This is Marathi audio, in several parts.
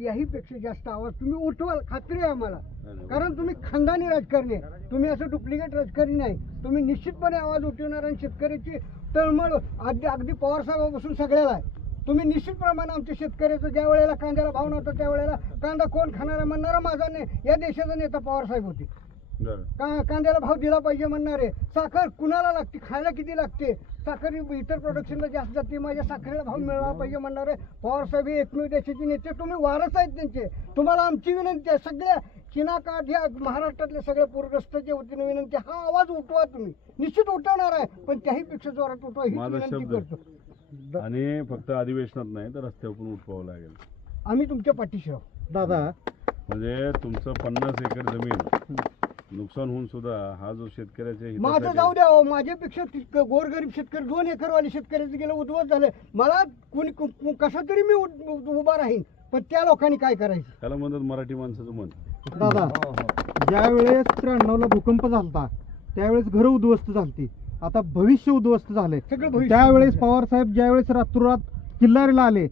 याही पेक्षा जास्त आवाज तुम्ही उठवाल खात्री आहे आम्हाला. कारण तुम्ही खानदानी राजकारणी आहे. तुम्ही असं डुप्लिकेट राजकारणी नाही. तुम्ही निश्चितपणे आवाज उठवणार आणि शेतकऱ्याची तळमळ अगदी अगदी पवार साहेबापासून सगळ्याला आहे. तुम्ही निश्चित प्रमाणे आमच्या शेतकऱ्याचं ज्या वेळेला कांद्याला भाव नव्हता त्यावेळेला कांदा कोण खाणार म्हणणारा माझा ने या देशाचा नेता पवार साहेब होते. का कांद्याला भाव दिला पाहिजे म्हणणारे? साखर कुणाला लागते? खायला किती लागते? साखर इतर प्रोडक्शनला जास्त जाते माझ्या साखरेला भाव मिळाला पाहिजे म्हणणारे? पवार साहेब हे एकमेव देशाचे नेते तुम्ही वारस आहेत त्यांचे. तुम्हाला आमची विनंती आहे सगळ्या चिनाकाठ या महाराष्ट्रातल्या सगळ्या पूरग्रस्ताच्या वतीने विनंती आहे. हा आवाज उठवा तुम्ही. निश्चित उठवणार आहे पण त्याही पेक्षा जोरात उठवा ही विनंती. करतो. आणि फक्त अधिवेशनात नाही तर रस्त्यावर पण उठवावं लागेल. आम्ही तुमच्या पाठीशी आहोत. दादा. म्हणजे तुमचं पन्नास एकर जमीन नुकसान होऊन सुद्धा हा जो शेतकऱ्याच्या माझं हितासाठी- जाऊ द्या अहो, माझ्यापेक्षा तितकं गोरगरीब शेतकरी दोन एकरवाले शेतकऱ्याचं गेलं उद्ध्वस्त झालं. मला कुणी कु- कु- कसं तरी मी उभा राहीन पण त्या लोकांनी काय करायचं? त्याला म्हणतात मराठी माणसाचं मन. दादा ज्या वेळेस त्र्याण्णवला भूकंप झालता त्यावेळेस घर उद्ध्वस्त झालती. आता भविष्य उद्ध्वस्त झाले सगळं भविष्य त्यावेळेस पवार साहेब ज्यावेळेस रात्रोरात किल्लारीला आले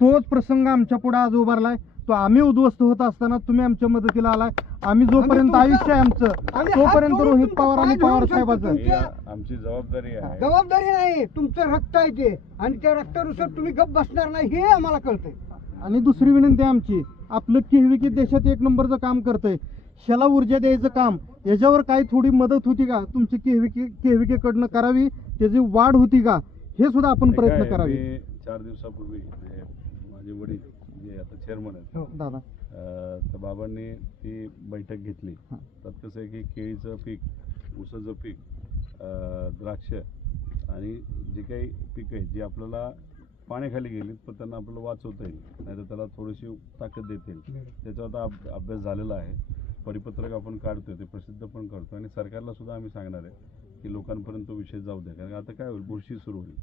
तोच प्रसंग आमच्या पुढे आज उभारलाय. तो आम्ही उद्ध्वस्त होत असताना तुम्ही आमच्या मदतीला आलाय. आम्ही जोपर्यंत आयुष्य आहे आमचं तोपर्यंत रोहित पवार आणि पवार साहेबाचं ही आमची जबाबदारी आहे. जबाबदारी नाही तुमचं रक्त आहे ते. आणि त्या रक्तानुसार तुम्ही गप बसणार नाही हे आम्हाला कळतंय. आणि दुसरी विनंती आहे आमची आपलं केहविकी देशात एक नंबरचं काम करतंय. शेला ऊर्जा द्यायचं काम याच्यावर काही थोडी मदत होती का? तुमची केहविकी केहविकेकडनं करावी त्याची वाढ होती का? हे सुद्धा आपण प्रयत्न काय, करावे. मी चार दिवसापूर्वी ते माझे वडील जे आता चेअरमन आहेत. हो. दादा. तर बाबांनी ती बैठक घेतली. त्यात कसं आहे की केळीचं पीक ऊसाचं पीक द्राक्ष आणि जे काही पिकं आहेत जी आपल्याला पाण्याखाली गेलीत पण त्यांना आपल्याला वाचवता येईल. नाहीतर त्याला थोडीशी ताकद देता येईल. त्याचा आता अभ- अभ्यास झालेला आहे. परिपत्रक आपण काढतोय ते प्रसिद्ध पण करतो आणि सरकारला सुद्धा आम्ही सांगणार आहे की लोकांपर्यंत तो विषय जाऊ द्या. कारण आता काय होईल. बुरशी सुरू होईल.